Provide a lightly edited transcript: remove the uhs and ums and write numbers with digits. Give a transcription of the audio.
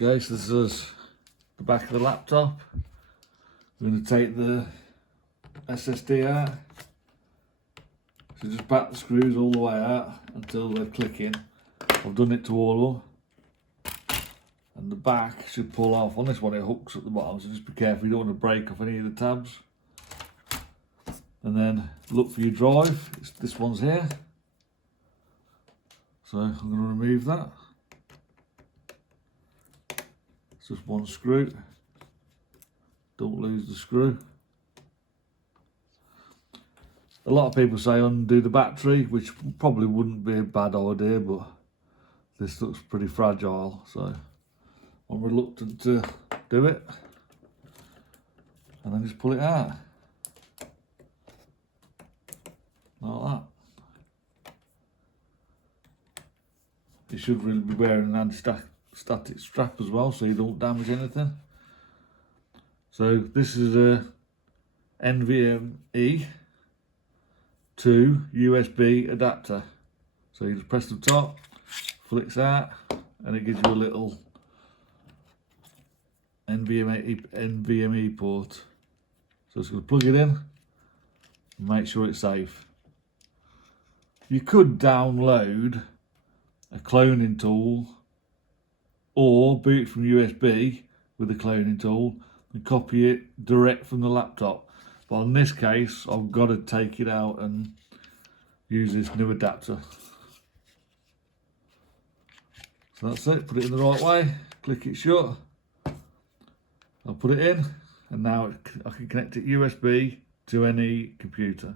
Okay, so this is the back of the laptop. We're going to take the SSD out. So just back the screws all the way out until they're clicking. I've done it to all of them. And the back should pull off. On this one it hooks at the bottom, so just be careful you don't want to break off any of the tabs. And then look for your drive. This one's here. So I'm going to remove that. It's just one screw. Don't lose the screw. A lot of people say undo the battery, which probably wouldn't be a bad idea, but this looks pretty fragile, so I'm reluctant to do it. And then just pull it out. Like that. You should really be wearing an anti-static strap as well, so you don't damage anything. So this is a NVMe to USB adapter. So you just press the top, flicks out, and it gives you a little NVMe port. So it's going to plug it in and make sure it's safe. You could download a cloning tool or boot from USB with a cloning tool and copy it direct from the laptop. But in this case, I've got to take it out and use this new adapter. So that's it, put it in the right way, click it shut. I'll put it in, and now I can connect it USB to any computer.